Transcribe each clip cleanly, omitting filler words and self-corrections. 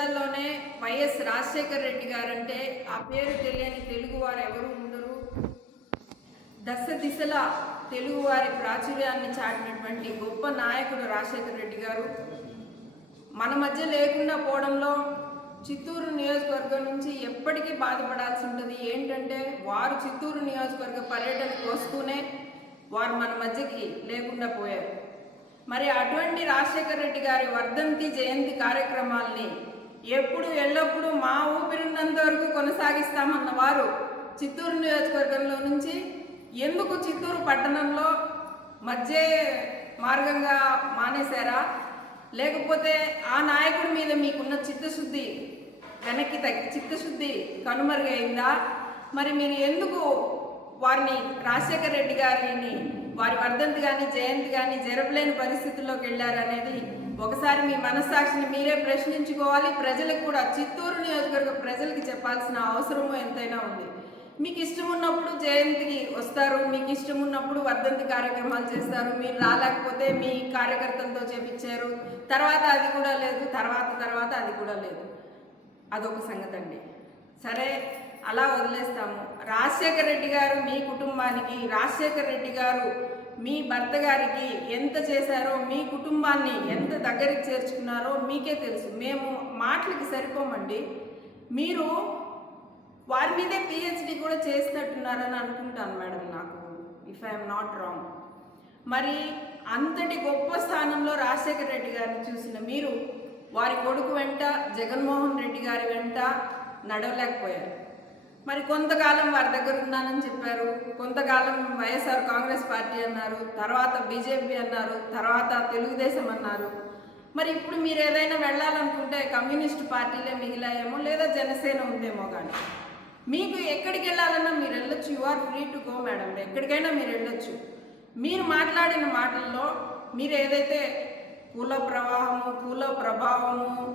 దేశాల్లోనే YS Rajasekhar Reddy guarantee ఆ పేరు తెలియని తెలుగువారు ఎవరు ఉండరు. దశ దిశల తెలుగువారి ప్రాచుర్యాన్ని చాటినటువంటి గొప్ప నాయకుడు రాజశేఖర్ రెడ్డి గారు మన మధ్య లేకుండా పోవడంలో చిత్తూరు నియోజకవర్గం నుంచి ఎప్పటికీ బాధపడాల్సి ఉంటుంది. ఏంటంటే వారు చిత్తూరు నియోజకవర్గ పర్యటనకు వస్తూనే వారు మన మధ్యకి లేకుండా పోయారు. మరి అటువంటి రాజశేఖర్ రెడ్డి గారి వర్ధంతి జయంతి కార్యక్రమాల్ని ఎప్పుడు ఎల్లప్పుడూ మా ఊపిరినంత వరకు కొనసాగిస్తామన్న వారు చిత్తూరు నియోజకవర్గంలో నుంచి ఎందుకు చిత్తూరు పట్టణంలో మధ్య మార్గంగా మానేశారా, లేకపోతే ఆ నాయకుడి మీద మీకున్న చిత్తశుద్ధి చిత్తశుద్ధి కనుమరుగైందా? మరి మీరు ఎందుకు వారిని రాజశేఖర్ రెడ్డి గారిని వారి వర్ధంతి కానీ జయంతి కానీ జరపలేని పరిస్థితుల్లోకి వెళ్ళారనేది ఒకసారి మీ మనస్సాక్షిని మీరే ప్రశ్నించుకోవాలి. ప్రజలకు కూడా, చిత్తూరు నియోజకవర్గ ప్రజలకి చెప్పాల్సిన అవసరము ఎంతైనా ఉంది. మీకు ఇష్టం ఉన్నప్పుడు జయంతికి వస్తారు, మీకు ఇష్టం ఉన్నప్పుడు వర్ధంతి కార్యక్రమాలు చేస్తారు. మీరు రాలేకపోతే మీ కార్యకర్తలతో చేపించారు, తర్వాత అది కూడా లేదు, తర్వాత అది కూడా లేదు. అదొక సంగతి అండి. సరే, అలా వదిలేస్తాము. రాజశేఖర్ రెడ్డి గారు మీ కుటుంబానికి, రాజశేఖర్ రెడ్డి గారు మీ భర్త గారికి ఎంత చేశారో, మీ కుటుంబాన్ని ఎంత దగ్గరికి చేర్చుకున్నారో మీకే తెలుసు. మేము మాటలకి సరిపోమండి. మీరు వారి మీదే పిహెచ్డి కూడా చేసినట్టున్నారని అనుకుంటాను మేడం, నాకు, ఇఫ్ ఐఎమ్ నాట్ రాంగ్. మరి అంతటి గొప్ప స్థానంలో రాజశేఖర్ రెడ్డి గారిని చూసిన మీరు వారి కొడుకు వెంట, జగన్మోహన్ రెడ్డి గారి వెంట నడవలేకపోయారు. మరి కొంతకాలం వారి దగ్గర ఉన్నానని చెప్పారు, కొంతకాలం వైఎస్ఆర్ కాంగ్రెస్ పార్టీ అన్నారు, తర్వాత బీజేపీ అన్నారు, తర్వాత తెలుగుదేశం అన్నారు. మరి ఇప్పుడు మీరు ఏదైనా వెళ్ళాలనుకుంటే కమ్యూనిస్ట్ పార్టీలే మిగిలాయేమో, లేదా జనసేన ఉందేమో. కానీ మీకు ఎక్కడికి వెళ్ళాలన్నా మీరు వెళ్ళొచ్చు. You are free to go madam, ఎక్కడికైనా మీరు వెళ్ళొచ్చు. మీరు మాట్లాడిన మాటల్లో మీరు ఏదైతే కుల ప్రవాహము, కుల ప్రభావము,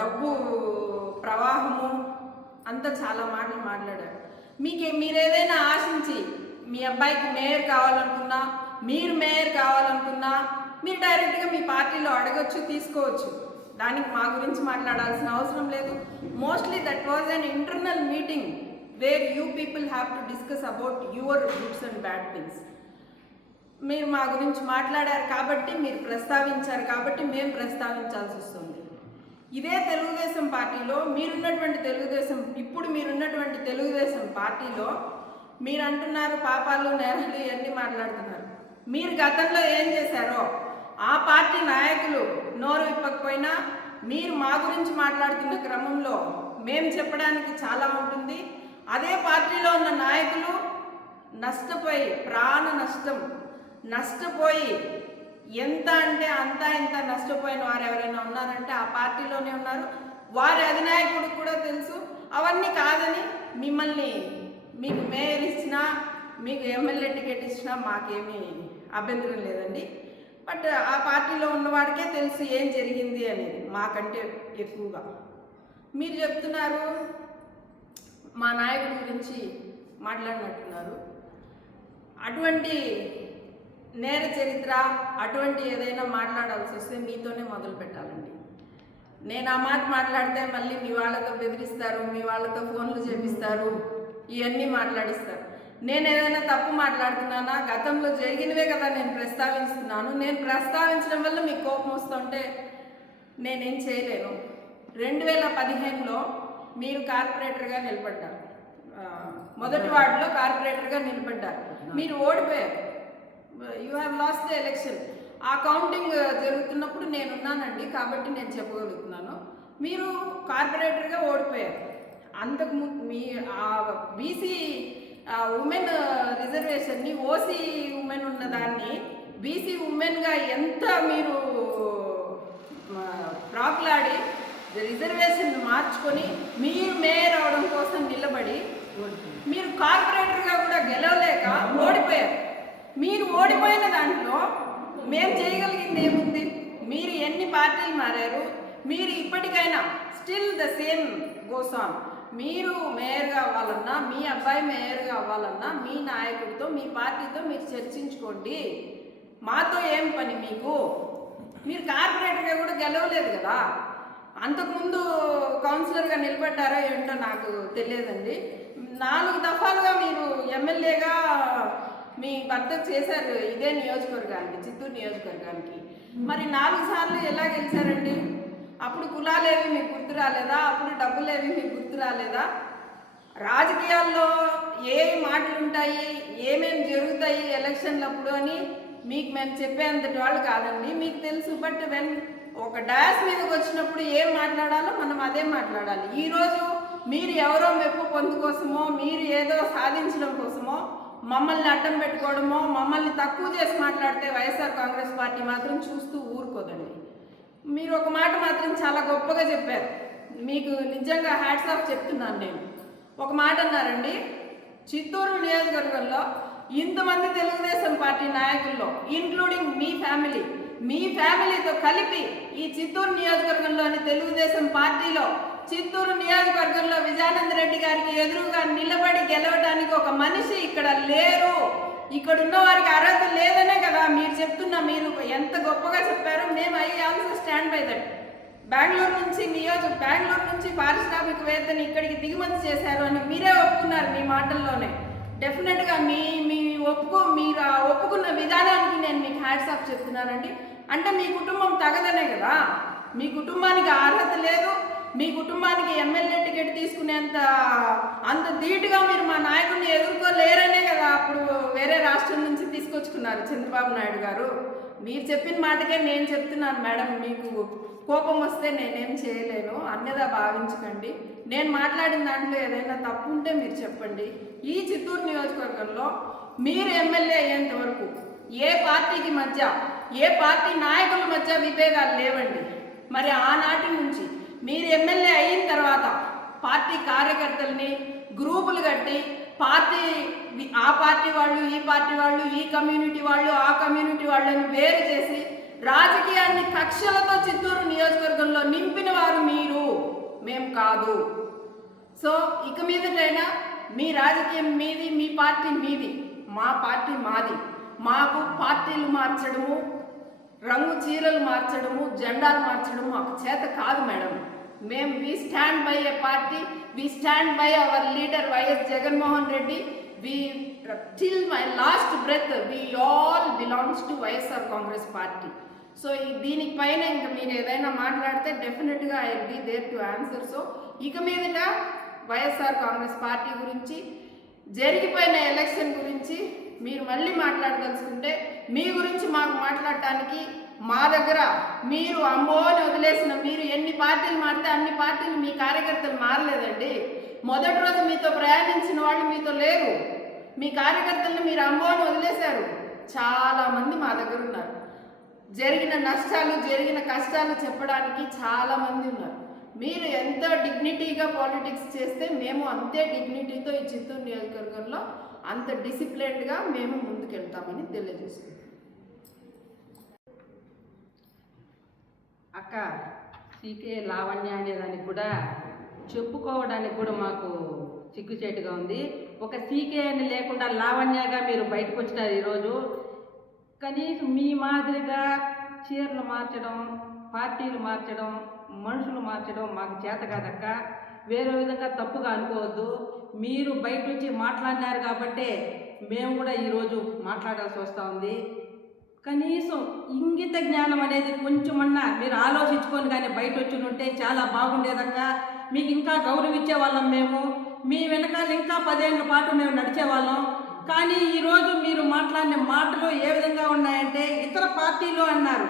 డబ్బు ప్రవాహము అంతా చాలా మాటలు మాట్లాడారు. మీరు ఏదైనా ఆశించి మీ అబ్బాయికి మేయర్ కావాలనుకున్నా, మీరు మేయర్ కావాలనుకున్నా మీరు డైరెక్ట్గా మీ పార్టీలో అడగచ్చు, తీసుకోవచ్చు. దానికి మా గురించి మాట్లాడాల్సిన అవసరం లేదు. Mostly that was an internal meeting where you people have to discuss about your goods and bad things. మీరు మా గురించి మాట్లాడారు కాబట్టి, మీరు ప్రస్తావించారు కాబట్టి మేము ప్రస్తావించాల్సి వస్తుంది. ఇదే తెలుగుదేశం పార్టీలో ఇప్పుడు మీరున్నటువంటి తెలుగుదేశం పార్టీలో మీరు అంటున్నారు పాపాలు, నేరాలు ఇవన్నీ మాట్లాడుతున్నారు. మీరు గతంలో ఏం చేశారో ఆ పార్టీ నాయకులు నోరు విప్పకపోయినా మీరు మా గురించి మాట్లాడుతున్న క్రమంలో మేము చెప్పడానికి చాలా ఉంటుంది. అదే పార్టీలో ఉన్న నాయకులు నష్టపోయి, ప్రాణ నష్టపోయి ఎంత అంటే అంతా ఇంత నష్టపోయిన వారు ఎవరైనా ఉన్నారంటే ఆ పార్టీలోనే ఉన్నారు. వారి అధినాయకుడికి కూడా తెలుసు. అవన్నీ కాదని మీకు మేయర్ ఇచ్చినా, మీకు ఎమ్మెల్యే టికెట్ ఇచ్చినా మాకేమీ అభ్యంతరం లేదండి. బట్ ఆ పార్టీలో ఉన్నవాడికే తెలుసు ఏం జరిగింది అనేది, మాకంటే ఎక్కువగా. మీరు చెప్తున్నారు మా నాయకుడి గురించి మాట్లాడినట్టున్నారు. అటువంటి నేర చరిత్ర, అటువంటి ఏదైనా మాట్లాడాల్సి వస్తే మీతోనే మొదలు పెట్టాలండి. నేను ఆ మాట మాట్లాడితే మళ్ళీ మీ వాళ్ళతో బెదిరిస్తారు, మీ వాళ్ళతో ఫోన్లు చేపిస్తారు, ఇవన్నీ మాట్లాడిస్తారు. నేను ఏదైనా తప్పు మాట్లాడుతున్నానా? గతంలో జరిగినవే కదా నేను ప్రస్తావిస్తున్నాను. నేను ప్రస్తావించడం వల్ల మీకు కోపం వస్తుంటే నేనేం చేయలేను. 2015లో మీరు కార్పొరేటర్గా నిలబడ్డారు, మొదటి వార్డులో కార్పొరేటర్గా నిలబడ్డారు. మీరు ఓడిపోయారు. You have lost the election. ఆ కౌంటింగ్ జరుగుతున్నప్పుడు నేనున్నానండి, కాబట్టి నేను చెప్పగలుగుతున్నాను. మీరు కార్పొరేటర్గా ఓడిపోయారు. అంతకుముందు మీ బీసీ ఉమెన్ రిజర్వేషన్ని, ఓసీ ఉమెన్ ఉన్నదాన్ని బీసీ ఉమెన్గా ఎంత మీరు ప్రాకులాడి రిజర్వేషన్ మార్చుకొని మీరు మేయర్ అవడం కోసం నిలబడి మీరు కార్పొరేటర్గా కూడా గెలవలేక ఓడిపోయారు. మీరు ఓడిపోయిన దాంట్లో మేము చేయగలిగింది ఏముంది? మీరు ఎన్ని పార్టీలు మారారు, మీరు ఇప్పటికైనా still the same goes on. మీరు మేయర్గా అవ్వాలన్నా, మీ అబ్బాయి మేయర్గా అవ్వాలన్నా మీ నాయకుడితో, మీ పార్టీతో మీరు చర్చించుకోండి. మాతో ఏం పని మీకు? మీరు కార్పొరేటర్గా కూడా గెలవలేదు కదా. అంతకుముందు కౌన్సిలర్గా నిలబడ్డారో ఏంటో నాకు తెలియదండి. 4 దఫాలుగా మీరు ఎమ్మెల్యేగా మీ భర్త చేశారు ఇదే నియోజకవర్గానికి, చిత్తూరు నియోజకవర్గానికి. మరి 4 సార్లు ఎలా గెలిచారండి? అప్పుడు కులాలేవి మీకు గుర్తు రాలేదా? అప్పుడు డబ్బులేవి మీకు గుర్తు రాలేదా? రాజకీయాల్లో ఏ మాటలు ఉంటాయి, ఏమేమి జరుగుతాయి ఎలక్షన్లప్పుడు అని మీకు మేము చెప్పేంతటి వాళ్ళు కాదండి, మీకు తెలుసు. బట్ ఒక డాష్ మీదకి వచ్చినప్పుడు ఏం మాట్లాడాలో మనం అదే మాట్లాడాలి. ఈరోజు మీరు ఎవరో మెప్పు పొందు కోసమో, మీరు ఏదో సాధించడం కోసమో మమ్మల్ని అడ్డం పెట్టుకోవడమో, మమ్మల్ని తక్కువ చేసి మాట్లాడితే వైఎస్ఆర్ కాంగ్రెస్ పార్టీ మాత్రం చూస్తూ ఊరుకోదండి. మీరు ఒక మాట మాత్రం చాలా గొప్పగా చెప్పారు, మీకు నిజంగా హ్యాట్స్ ఆఫ్ చెప్తున్నాను నేను. ఒక మాట అన్నారండి, చిత్తూరు నియోజకవర్గంలో ఇంతమంది తెలుగుదేశం పార్టీ నాయకుల్లో ఇంక్లూడింగ్ మీ ఫ్యామిలీతో కలిపి ఈ చిత్తూరు నియోజకవర్గంలోని తెలుగుదేశం పార్టీలో చిత్తూరు నియోజకవర్గంలో విజయానంద రెడ్డి గారికి ఎదురుగా నిలబడి గెలవడానికి ఒక మనిషి ఇక్కడ లేరు, ఇక్కడ ఉన్న వారికి అర్హత లేదనే కదా మీరు చెప్తున్నా. మీరు ఎంత గొప్పగా చెప్పారో మేము I also stand by that. Bengaluru నుంచి పారిశ్రామికవేత్తని ఇక్కడికి దిగుమతి చేశారు అని మీరే ఒప్పుకున్నారు మీ మాటల్లోనే. డెఫినెట్గా మీరు ఒప్పుకున్న విధానానికి నేను మీకు హ్యాట్స్ ఆఫ్ చెప్తున్నానండి. అంటే మీ కుటుంబం తగదనే కదా, మీ కుటుంబానికి అర్హత లేదు, మీ కుటుంబానికి ఎమ్మెల్యే టికెట్ తీసుకునేంత ధీటుగా మీరు మా నాయకుడిని ఎదుర్కోలేరనే కదా అప్పుడు వేరే రాష్ట్రం నుంచి తీసుకొచ్చుకున్నారు చంద్రబాబు నాయుడు గారు. మీరు చెప్పిన మాటకే నేను చెప్తున్నాను మేడం, మీకు కోపం వస్తే నేనేం చేయలేను, అన్యదా భావించకండి. నేను మాట్లాడిన దాంట్లో ఏదైనా తప్పు ఉంటే మీరు చెప్పండి. ఈ చిత్తూరు నియోజకవర్గంలో మీరు ఎమ్మెల్యే అయ్యేంత వరకు ఏ పార్టీకి మధ్య, ఏ పార్టీ నాయకుల మధ్య విభేదాలు లేవండి. మరి ఆనాటి నుంచి మీరు ఎమ్మెల్యే అయిన తర్వాత పార్టీ కార్యకర్తల్ని గ్రూపులు కట్టి ఆ పార్టీ వాళ్ళు, ఈ పార్టీ వాళ్ళు, ఈ కమ్యూనిటీ వాళ్ళు, ఆ కమ్యూనిటీ వాళ్ళని వేరు చేసి రాజకీయాన్ని కక్షలతో చిత్తూరు నియోజకవర్గంలో నింపిన వారు మీరు, మేము కాదు. సో ఇక మీదటైనా మీ రాజకీయం మీది, మీ పార్టీ మీది, మా పార్టీ మాది. మాకు పార్టీలు మార్చడము, రంగు చీరలు మార్చడము, జెండాలు మార్చడము మాకు చేత కాదు మేడం. మేము we stand by a party, we stand by our leader YS Jaganmohan Reddy. Till my last breath we all belongs to YSR Congress party. So దీనికి పైన ఇంకా మీరు ఏదైనా మాట్లాడితే డెఫినెట్గా I will be there to answer. So ఇక మీదట వైఎస్ఆర్ కాంగ్రెస్ పార్టీ గురించి, జరిగిపోయిన ఎలక్షన్ గురించి మీరు మళ్ళీ మాట్లాడదలుచుకుంటే మీ గురించి మాకు మాట్లాడటానికి మా దగ్గర మీరు అమ్మోని వదిలేసిన, మీరు ఎన్ని పార్టీలు మారితే అన్ని పార్టీలు మీ కార్యకర్తలు మారలేదండి. మొదటి రోజు మీతో ప్రయాణించిన వాళ్ళు మీతో లేరు, మీ కార్యకర్తలను మీరు అమ్మోని వదిలేశారు. చాలామంది మా దగ్గర ఉన్నారు, జరిగిన నష్టాలు, జరిగిన కష్టాలు చెప్పడానికి చాలామంది ఉన్నారు. మీరు ఎంత డిగ్నిటీగా పాలిటిక్స్ చేస్తే మేము అంతే డిగ్నిటీతో ఈ చిత్తూరు నియోజకవర్గంలో అంత డిసిప్లిన్డ్గా మేము ముందుకెళ్తామని తెలియజేస్తున్నాం. అక్క, సీకే లావణ్య అనేదానికి కూడా చెప్పుకోవడానికి కూడా మాకు సిగ్గుచేటుగా ఉంది. ఒక సీకే అని లేకుండా లావణ్యగా మీరు బయటకు వచ్చినారు ఈరోజు. కనీసం మీ మాదిరిగా చీరలు మార్చడం, పార్టీలు మార్చడం, మనుషులు మార్చడం మాకు చేత కాదక్క. వేరే విధంగా తప్పుగా అనుకోవద్దు. మీరు బయట వచ్చి మాట్లాడినారు కాబట్టే మేము కూడా ఈరోజు మాట్లాడాల్సి వస్తూ ఉంది. కనీసం ఇంగిత జ్ఞానం అనేది కొంచెమన్నా మీరు ఆలోచించుకొని కానీ బయట వచ్చి ఉంటే చాలా బాగుండేదక్క. మీకు ఇంకా గౌరవించే వాళ్ళం మేము, మీ వెనకాల ఇంకా 10 ఏళ్ళ పాటు మేము నడిచేవాళ్ళం. కానీ ఈరోజు మీరు మాట్లాడిన మాటలు ఏ విధంగా ఉన్నాయంటే, ఇతర పార్టీలు అన్నారు,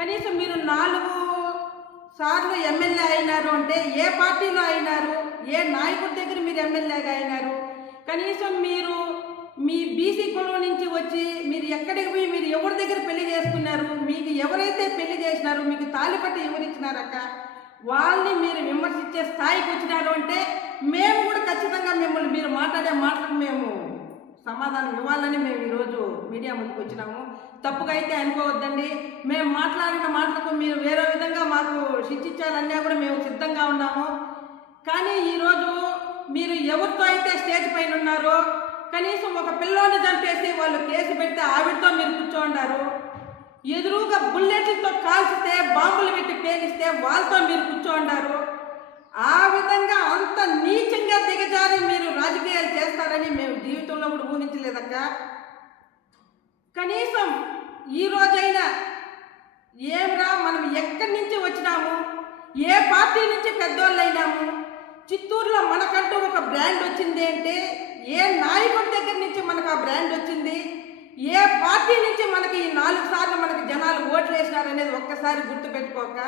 కనీసం మీరు 4 సార్లు ఎమ్మెల్యే అయినారు అంటే ఏ పార్టీలో అయినారు, ఏ నాయకుడి దగ్గర మీరు ఎమ్మెల్యేగా అయినారు? కనీసం మీరు మీ బీసీ కులం నుంచి వచ్చి మీరు ఎక్కడికి పోయి మీరు ఎవరి దగ్గర పెళ్లి చేసుకున్నారు, మీకు ఎవరైతే పెళ్లి చేసినారో మీకు తాళిపట్టి ఎవరిచ్చినారక్క, వాళ్ళని మీరు విమర్శించే స్థాయికి వచ్చినారు అంటే మేము కూడా ఖచ్చితంగా మిమ్మల్ని మీరు మాట్లాడే మాటలకు మేము సమాధానం ఇవ్వాలని మేము ఈరోజు మీడియా ముందుకు వచ్చినాము. తప్పుగా అయితే అనుకోవద్దండి. మేము మాట్లాడిన మాటలకు మీరు వేరే విధంగా మాకు శిక్షించాలన్నా కూడా మేము సిద్ధంగా ఉన్నాము. కానీ ఈరోజు మీరు ఎవరితో అయితే స్టేజ్ పైన ఉన్నారో, కనీసం ఒక పిల్లోని చంపేసి వాళ్ళు కేసు పెడితే ఆవిడతో మీరు కూర్చోండారు. ఎదురుగా బుల్లెట్లతో కాల్చితే బాంబులు పెట్టి పేలిస్తే వాళ్ళతో మీరు కూర్చోండారు. ఆ విధంగా అంత నీచంగా దిగజారి మీరు రాజకీయాలు చేస్తారని మేము జీవితంలో కూడా ఊహించలేదక్క. కనీసం ఈ రోజైనా ఏమిరా మనం ఎక్కడి నుంచి వచ్చినాము, ఏ పార్టీ నుంచి పెద్దోళ్ళైనాము, చిత్తూరులో మనకంటూ ఒక బ్రాండ్ వచ్చింది అంటే ఏ నాయకుడి దగ్గర నుంచి మనకు ఆ బ్రాండ్ వచ్చింది, ఏ పార్టీ నుంచి మనకి ఈ 4 సార్లు మనకి జనాలు ఓట్లు వేసినారనేది ఒక్కసారి గుర్తుపెట్టుకోక,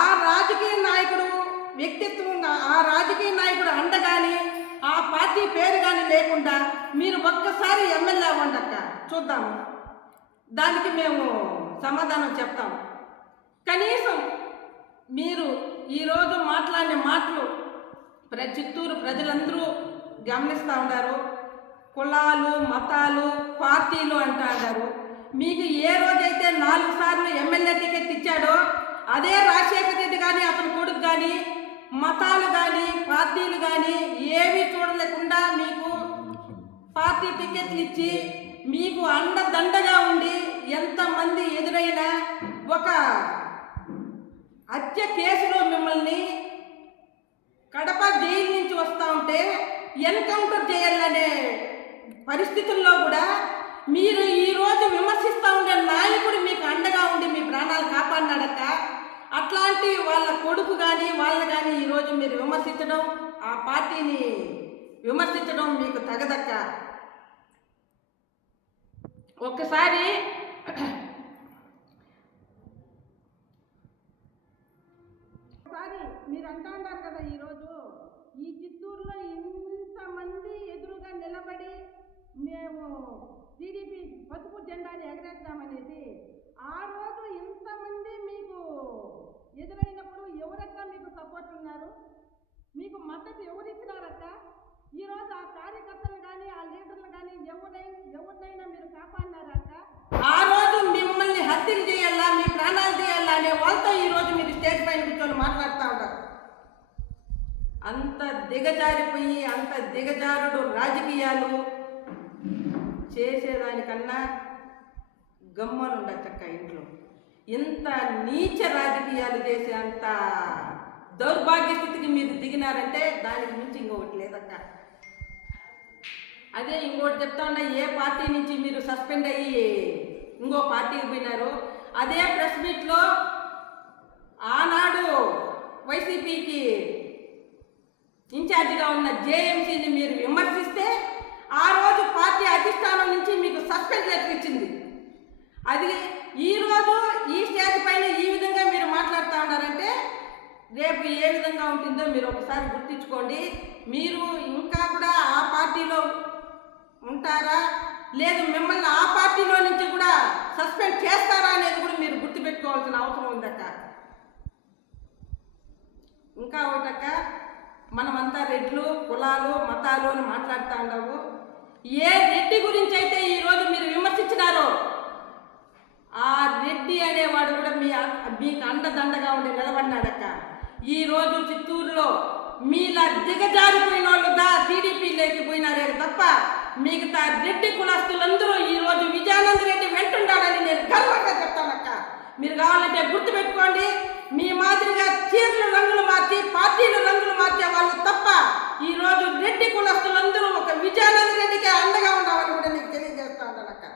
ఆ రాజకీయ నాయకుడు వ్యక్తిత్వంగా ఆ రాజకీయ నాయకుడు అండ కానీ ఆ పార్టీ పేరు కానీ లేకుండా మీరు ఒక్కసారి ఎమ్మెల్యే అవ్వండి అక్క, చూద్దాము, దానికి మేము సమాధానం చెప్తాము. కనీసం మీరు ఈరోజు మాట్లాడిన మాటలు చిత్తూరు ప్రజలందరూ గమనిస్తూ ఉన్నారు. కులాలు మతాలు పార్టీలు అంటారు. మీకు ఏ రోజైతే 4 సార్లు ఎమ్మెల్యే టికెట్ ఇచ్చాడో అదే రాజశేఖర రెడ్డి కానీ అతని కొడుకు కానీ మతాలు కానీ పార్టీలు కానీ ఏమీ చూడలేకుండా మీకు పార్టీ టికెట్లు ఇచ్చి మీకు అండదండగా ఉండి ఎంతమంది ఎదురైనా ఒక హత్య కేసులో మిమ్మల్ని కడప జైలు నుంచి వస్తూ ఉంటే ఎన్కౌంటర్ చేయాలనే పరిస్థితుల్లో కూడా మీరు ఈరోజు విమర్శిస్తూ ఉండే నాయకుడు మీకు అండగా ఉండి మీ ప్రాణాలు కాపాడినాడక్క. అట్లాంటి వాళ్ళ కొడుకు కానీ వాళ్ళని కానీ ఈరోజు మీరు విమర్శించడం, ఆ పార్టీని విమర్శించడం మీకు తగదక్క. ఒక్కసారి మీరు అంటా ఉన్నారు కదా, ఈరోజు ఈ చిత్తూరులో ఇంతమంది ఎదురుగా నిలబడి మేము టీడీపీ పసుపు జెండాని ఎగరేస్తామనేసి, ఆ రోజు ఇంతమంది మీకు ఎదురైనప్పుడు ఎవరక్క మీకు సపోర్ట్ ఉన్నారు, మీకు మద్దతు ఎవరు ఇచ్చినారక్క? ఈరోజు ఆ కార్యకర్తలు కానీ ఆ లీడర్లు కానీ ఎవరినైనా మీరు కాపాడినారక్క? ఆ రోజు మిమ్మల్ని హత్యలు చేయాలా, మీ ప్రాణాలు చేయాలా అనే వాళ్ళతో ఈరోజు మీరు స్టేజ్ పైన కూర్చొని మాట్లాడుతూ ఉంటారు. అంత దిగజారిపోయి అంత దిగజారుడు రాజకీయాలు చేసేదానికన్నా గమ్మనుండచ్చక్క ఇంట్లో. ఇంత నీచ రాజకీయాలు చేసే అంత దౌర్భాగ్య స్థితికి మీరు దిగినారంటే దానికి మించి ఇంకొకటి లేదక్క. అదే ఇంకోటి చెప్తా ఉన్నా, ఏ పార్టీ నుంచి మీరు సస్పెండ్ అయ్యి ఇంకో పార్టీకి పోయినారు, అదే ప్రెస్ మీట్లో ఆనాడు వైసీపీకి ఇన్ఛార్జిగా ఉన్న జేఎంసీని మీరు విమర్శిస్తే ఆ రోజు పార్టీ అధిష్టానం నుంచి మీకు సస్పెండ్ లెటర్ ఇచ్చింది. అది ఈరోజు ఈ స్టేజ్ పైన ఈ విధంగా మీరు మాట్లాడుతూ ఉన్నారంటే రేపు ఏ విధంగా ఉంటుందో మీరు ఒకసారి గుర్తించుకోండి. మీరు ఇంకా కూడా ఆ పార్టీలో ఉంటారా, లేదు మిమ్మల్ని ఆ పార్టీలో నుంచి కూడా సస్పెండ్ చేస్తారా అనేది కూడా మీరు గుర్తుపెట్టుకోవాల్సిన అవసరం ఉందక్క. ఇంకా ఒకటక్క, మనమంతా రెడ్లు కులాలు మతాలు అని మాట్లాడుతూ ఉండవు. ఏ రెడ్డి గురించి అయితే ఈరోజు మీరు విమర్శించినారో ఆ రెడ్డి అనేవాడు కూడా మీకు అండదండగా ఉండి నిలబడినాడక్క. ఈరోజు చిత్తూరులో మీలా దిగజారిపోయిన వాళ్ళు టీడీపీలోకి పోయినారే తప్ప మిగతా రెడ్డి కులస్తులందరూ ఈరోజు విజయానంద రెడ్డి వెంటుండాలని నేను గర్వంగా చెప్తానక్క. మీరు కావాలంటే గుర్తుపెట్టుకోండి, మీ మాదిరిగా చీరల రంగులు మార్చి పార్టీల రంగులు మార్చే వాళ్ళు తప్ప ఈరోజు రెడ్డి కులస్తులందరూ ఒక విజయానంద రెడ్డికి అండగా ఉండాలని కూడా నీకు తెలియజేస్తా ఉంటానక్క.